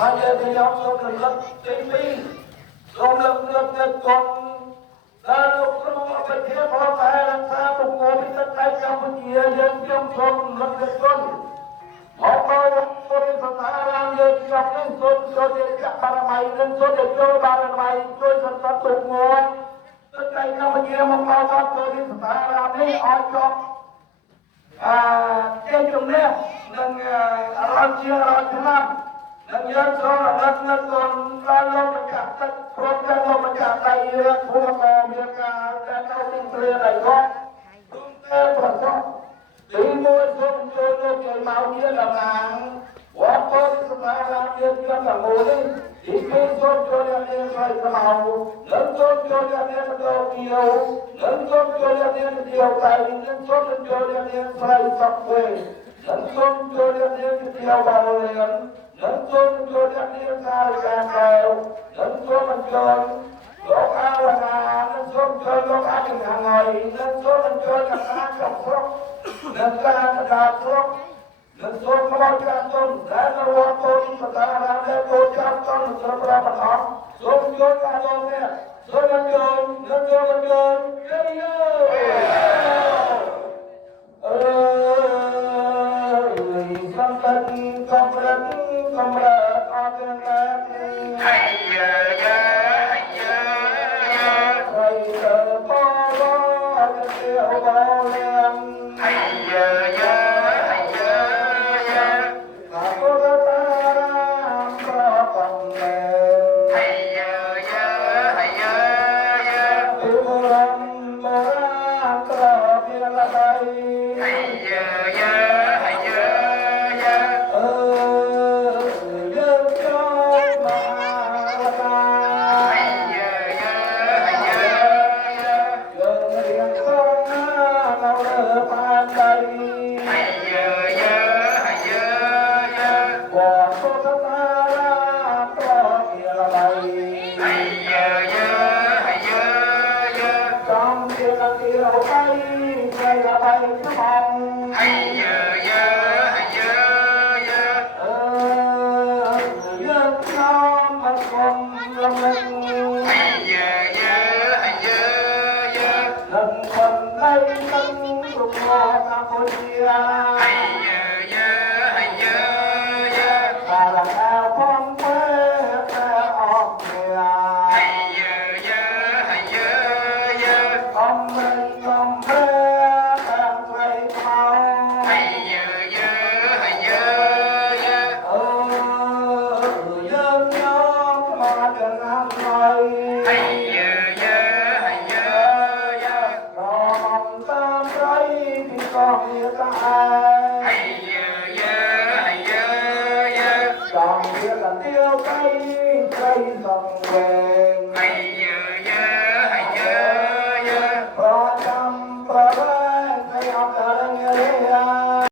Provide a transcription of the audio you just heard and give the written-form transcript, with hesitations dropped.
Hai giờ thì ông số lực lực chính vi, số lực con đã lúc nóไปเที่ยวพอแต่รักษาตุกโมพิทักษ์ไทยกัมพูชียังยงชมlực con họ có bริษัทสารามยังยกนั่งชมโจเดจักบารมีนั่งโจเดโจบารมีช่วยสัตว์ตุกโมตึกไทยกัมพูชีมันมาวัดบริษัทสารามนี่ออกจบเจ้าจงเนี่ยนั่งเราเชื่อเราชนะนั่งยันโซนักนักคนการลงมาจากตัดโปรแกรมลงมาจากไตเรือภูมิกองเรือการการเอาดินเรือไหลก็รุ่งเรืองประสบตีมวยสมโจโจเกี่ยวเมาเยอะละนางวัดโพธิสมาราเยอะเกี่ยวกับโมลีอีกเป็นสมโจเรียนใส่กระเมาเลิกสมโจเรียนกระโดดเกี่ยวเลิกสมโจเรียนเกี่ยวไตเลิกสมโจเรียนใส่สับเวเลิกสมโจเรียนเกี่ยวเบาเรียนนั่นโจนโจนยันนี่สายการแก้วนั่นโจนมันโจนโลกอาลานั่นโจนโจนโลกอาจึงห่างไงนั่นโจนมันโจนกับน้ำกับพรกนั่นการกระดาษพรกนั่นโจนขบวนการต้นและนวัตโตอิสตาราและโจนจับต้นโจนประดับหอมโจนโจนการต้นเนี่ยโจนมันโจนนั่นโจนมันโจนเยอะสัมปติสัมปติKamrat agengat hayya ya hayya ya hayya pala agate obalian hayya ya hayya ya kapurataram prapamme hayya ya hayya ya uram maratra bilalai hayya ya hayya ya Hãy subscribe cho kênh Ghiền Mì Gõ để không bỏ lỡ